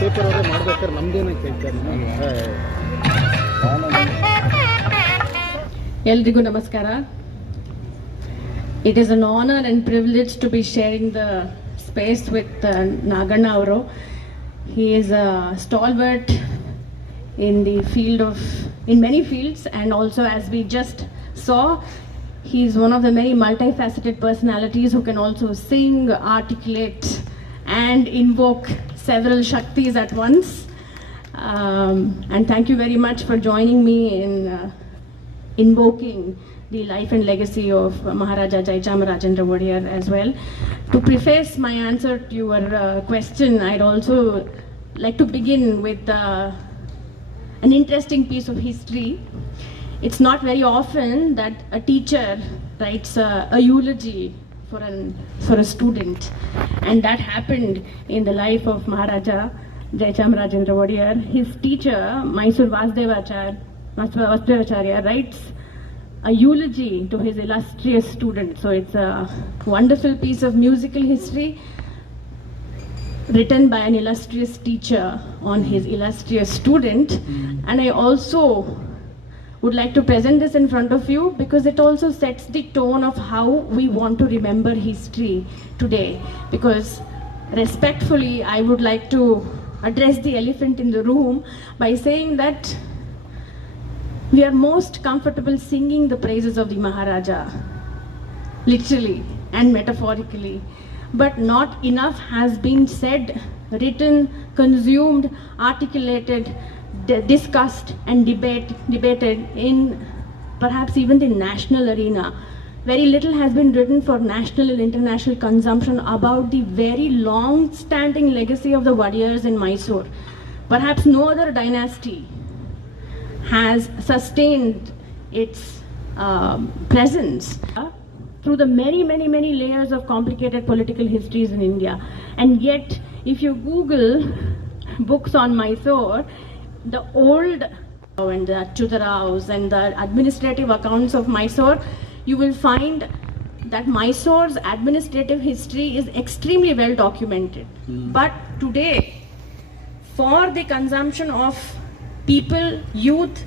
Paper ಅವರೇ ಮಾಡ್ಬೇಕಾದ್ರೆ ನಮ್ದೇನ ಕೇಳ್ತಾರೆ. ಎಲ್ರಿಗೂ ನಮಸ್ಕಾರ. It is an honor and privilege to be sharing the space with Naganna Avaru. He is a stalwart in the field of, in many fields, and also, as we just saw, he is one of the many multifaceted personalities who can also sing, articulate, and invoke several Shaktis at once. And thank you very much for joining me in invoking the life and legacy of Maharaja Jaichamarajendra Wadiyar as well. To preface my answer to your question, I'd also like to begin with an interesting piece of history. It's not very often that a teacher writes a eulogy for a student, and that happened in the life of Maharaja Jaichamarajendra Wadiyar. His teacher, Mysuru Vasudevacharya, writes a eulogy to his illustrious student. So it's a wonderful piece of musical history written by an illustrious teacher on his illustrious student. And I also would like to present this in front of you because it also sets the tone of how we want to remember history today. Because respectfully, I would like to address the elephant in the room by saying that we are most comfortable singing the praises of the Maharaja, literally and metaphorically, but not enough has been said, written, consumed, articulated, discussed and debated in perhaps even the national arena. Very little has been written for national and international consumption about the very long-standing legacy of the Wadiyars in Mysore. Perhaps no other dynasty has sustained its presence through the many layers of complicated political histories in India. And yet, if you Google books on Mysore, the old and the Chudaraos and the administrative accounts of Mysore, you will find that Mysore's administrative history is extremely well documented. But today, for the consumption of people, youth,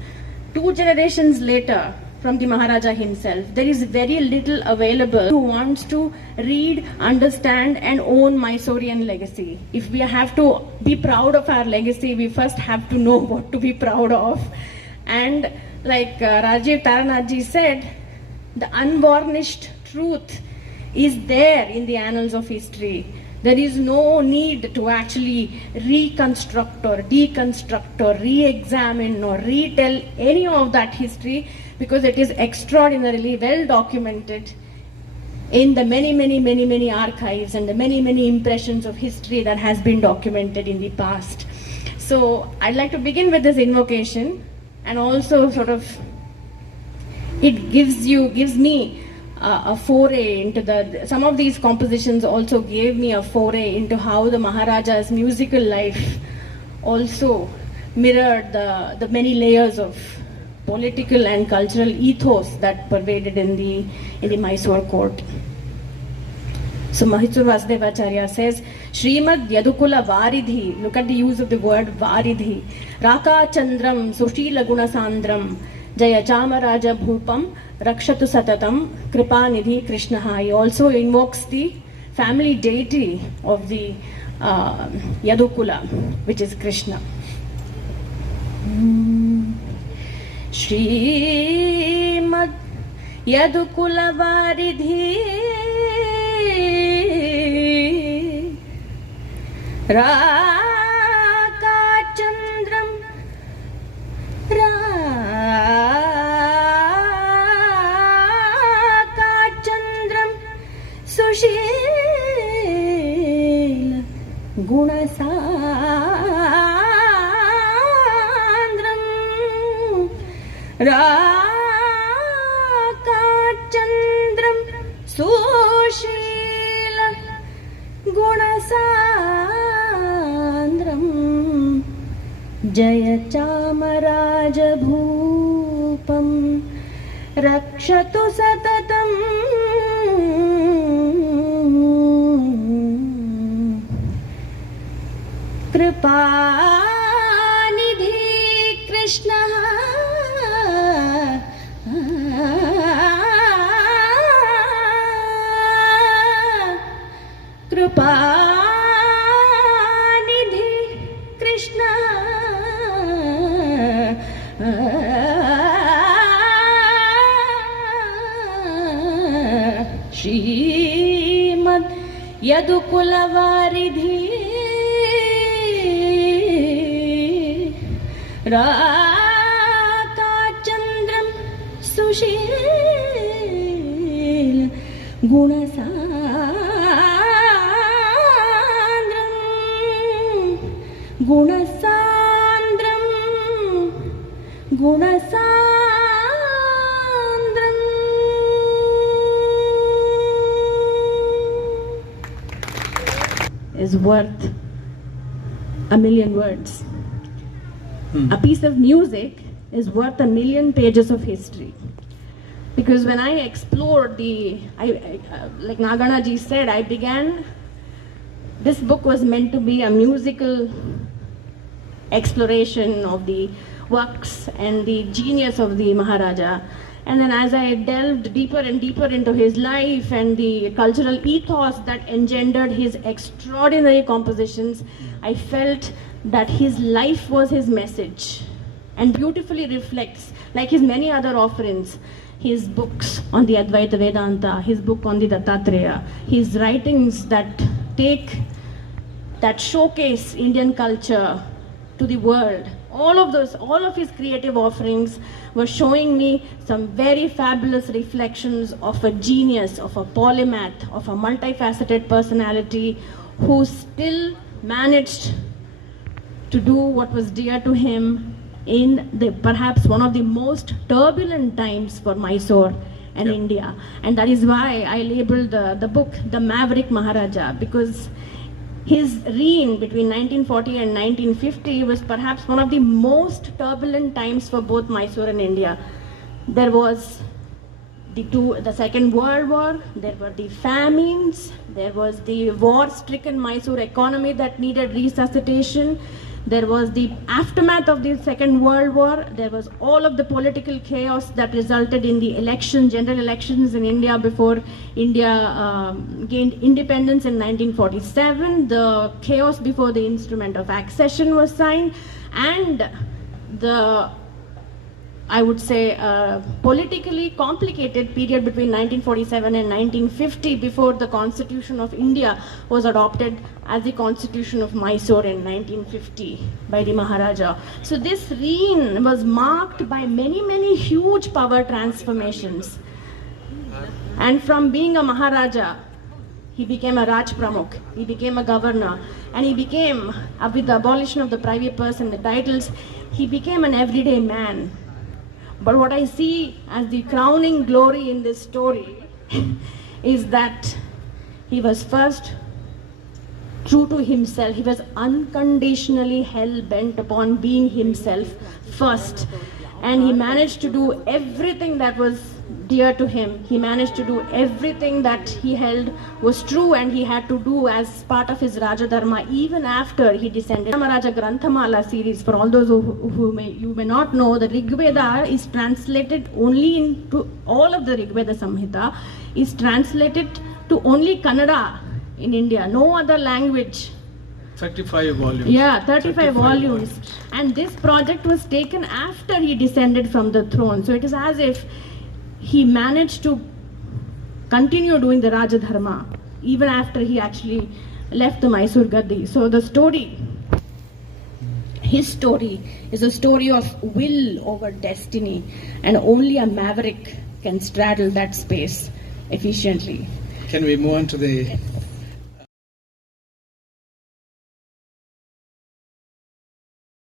2 generations later from the Maharaja himself, there is very little available who wants to read, understand and own Mysorean legacy. If we have to be proud of our legacy, we first have to know what to be proud of. And like Rajiv Taranatji said, the unvarnished truth is there in the annals of history. There is no need to actually reconstruct or deconstruct or re-examine or retell any of that history because it is extraordinarily well documented in the many archives and the many impressions of history that has been documented in the past. So I'd like to begin with this invocation, and also sort of it gives me a foray into some of these compositions also gave me a foray into how the Maharaja's musical life also mirrored the many layers of political and cultural ethos that pervaded in the Mysore court. So Mysuru Vasudevacharya says, Srimad Yadukula Varidhi, look at the use of the word Varidhi, Raka Chandram Sushila Gunasandram, Jaya Chamaraja Bhupam, Rakshatu Satatam, Kripanidhi Krishnaha. He also invokes the family deity of the Yadukula, which is Krishna. Srimad Yadukula Varidhi Raka Chandram Sushila Gunasandram Rakachandram Sushila Gunasandram Jaya Chamaraja Bhupam Rakshatu Satatam Krip कृपानिधि कृष्णः कृपानिधि कृष्णः श्रीमद् यदुकुलवारिधि राकाचन्द्रं सुशील गुणसान्द्रं is worth a million words. A piece of music is worth a million pages of history. Because when I explored like Nagana ji said, this book was meant to be a musical exploration of the works and the genius of the Maharaja. And then as I delved deeper and deeper into his life and the cultural ethos that engendered his extraordinary compositions, I felt that his life was his message and beautifully reflects, like his many other offerings, his books on the Advaita Vedanta, his book on the Dattatreya, his writings that showcase Indian culture to the world. All of his creative offerings were showing me some very fabulous reflections of a genius, of a polymath, of a multifaceted personality who still managed to do what was dear to him in perhaps one of the most turbulent times for Mysore and India. And that is why I labeled the book The Maverick Maharaja, because his reign between 1940 and 1950 was perhaps one of the most turbulent times for both Mysore and India. There was the Second World War, there were the famines, there was the war-stricken Mysore economy that needed resuscitation, there was the aftermath of the Second World War, there was all of the political chaos that resulted in the general elections in India before India gained independence in 1947, the chaos before the Instrument of Accession was signed, and I would say, politically complicated period between 1947 and 1950 before the Constitution of India was adopted as the Constitution of Mysore in 1950 by the Maharaja. So this reign was marked by many, many huge power transformations. And from being a Maharaja, he became a Raj Pramukh, he became a governor, and he became, with the abolition of the private person, the titles, he became an everyday man. But what I see as the crowning glory in this story is that he was first true to himself. He was unconditionally hell-bent upon being himself first. And he managed to do everything that was dear to him. He managed to do everything that he held was true and he had to do as part of his Raja Dharma even after he descended. Maharaja Granthamala series, for all those who you may not know, the Rig Veda is translated only into all of the Rig Veda Samhita is translated to only Kannada in India, no other language. 35 volumes. Yeah, 35 volumes. And this project was taken after he descended from the throne. So it is as if he managed to continue doing the Raja Dharma even after he actually left the Mysore Gaddi. So the story, his story, is a story of will over destiny, and only a maverick can straddle that space efficiently. Can we move on to the